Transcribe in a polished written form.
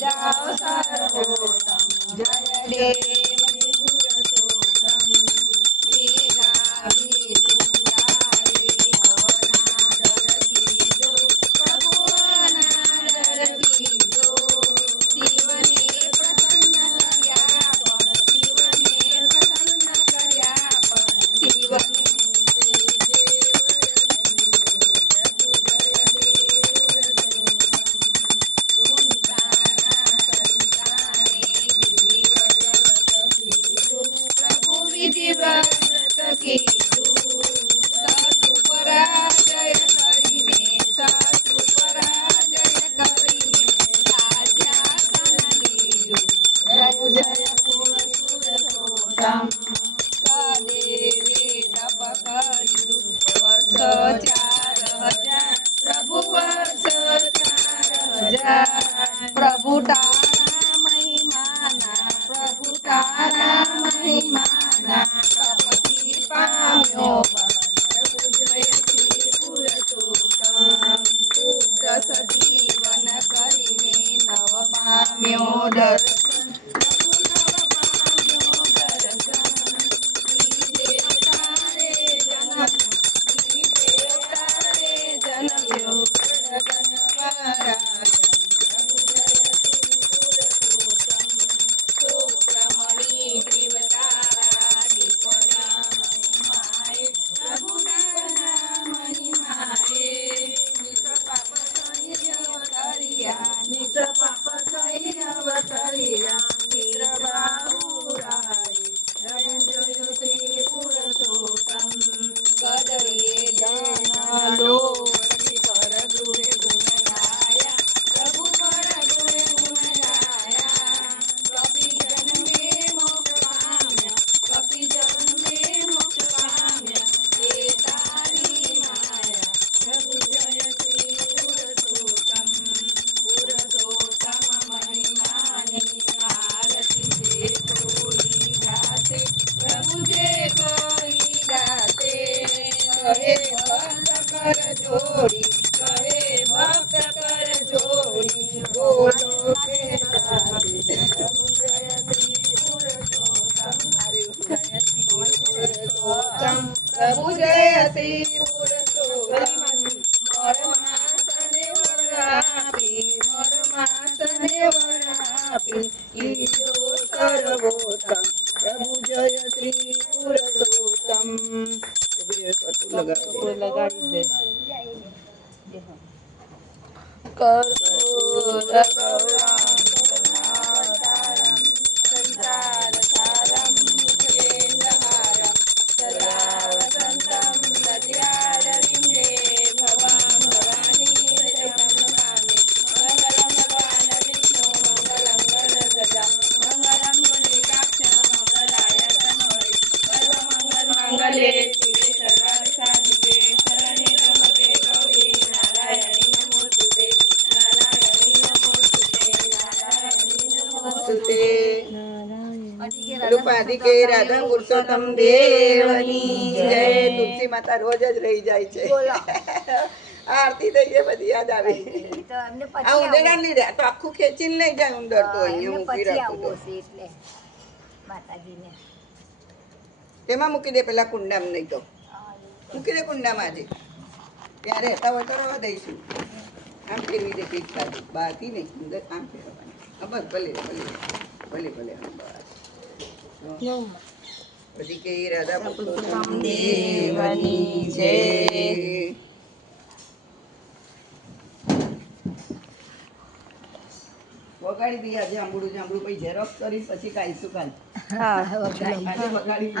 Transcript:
જાઓ સર્વોત્તમ જય દેવ પુરુષોત્તમ વેગા વિસુરાએ અવનાદર કીજો પ્રભુ અનાદર કીજો શિવને પ્રસન્ન કર્યા પણ શિવને પ્રસન્ન કર્યા પણ શિવને વિધિવ્રત કીધું શત્રુ પરાજય કરીને શત્રુ પરાજય કરીને રાજાસન લીધું જય જય પુરુષોત્તમ સદેવે તપ કર્યું વર્ષ 4000 પ્રભુ વર્ષ 4000 પ્રભુ તારા મહિમાના પ્રભુ તારા મહિમાના તપથી પામ્યો પ્રભુ જય શ્રી પુરુષોત્તમ પુત્ર સજીવન કરીને નવ પામ્યો દર્શન પ્રભુ નવ પામ્યો દર્શન નીચે અવતારે જન્મ્યો ગણવારા નિત્ર પાપ થઈ અવતર્યા નિત્ર બાહુરાય જય જય શ્રી પુરુષોત્તમ કદરીએ ધન લો પર ગૃહે ગુણ ગાયા પ્રભુ પર ગૃહે ગુણ ગાયા કપી જન્મે મોક્ષ પામ્યા કપી જન્મે મોક્ષ પામ્યા એ તારી માયા પ્રભુ જય શ્રી પુરુષોત્તમ મહિમાની આરતી જે કોઈ ગાતે પ્રભુ જે કોઈ ગાતે કહે ભક્ત કર જોડી કહે ભક્ત કર જોડી બોલો કે પ્રભુ જય શ્રી પુરુષોત્તમ જય શ્રી પુરુષોત્તમ પ્રભુ જય શ્રી પુરુષોત્તમ મરમાસને વરાપી મરમાસને વરાપી ઈજો સર્વોત્તમ પ્રભુ જય શ્રી પુરુષોત્તમ લગાડી દે કર્પૂર ગૌરાંગનાવતારમ સંસારસારમ ભુજગેન્દ્રહારમ સદા વસંતમ હૃદયારવિંદે ભવાં ભવાની નમામિ મંગલમ ભગવાન વિષ્ણુ મંગલમ ગણધજા મંગલમ પુંડરીકાક્ષ મંગલાય તનોહરિ સર્વમંગલ મંગલે શિવે સર્વાર્થસાધિકે શરણ્યે ત્ર્યંબકે ગૌરી નારાયણી નમોસ્તુતે નારાયણી નમોસ્તુતે નારાયણી નમોસ્તુતે રૂપાધિકે રાધા પુરુષોત્તમ દેવની જય. તુલસી માતા રોજ જ રહી જાય છે. આરતી થઈ જાય બધી યાદ આવે. આ ઉંદરડા નહીં રહ્યા તો આખું ખેંચીને લઈ જાય ઉંદર તો અહીંયા મૂકી રાખું માતાજીને તેમાં મૂકી દે પેલા કુંડામાં નહીં તો મૂકી દે કુંડામાં આજે ત્યાં રહેતા હોય તો રહેવા દઈશું. આમ ફેરવી દે પીઠ બાજુ બહારથી નહીં અંદર આમ ફેરવવાની બસ ભલે ભલે ભલે ભલે બધી કે રાધા પુરુષોત્તમ દેવની જય. વગાડી દઈએ આજે આંબુડું જાંબુડું પછી ઝેરોક્સ કરી પછી કાઢીશું કાલ. હા વગાડી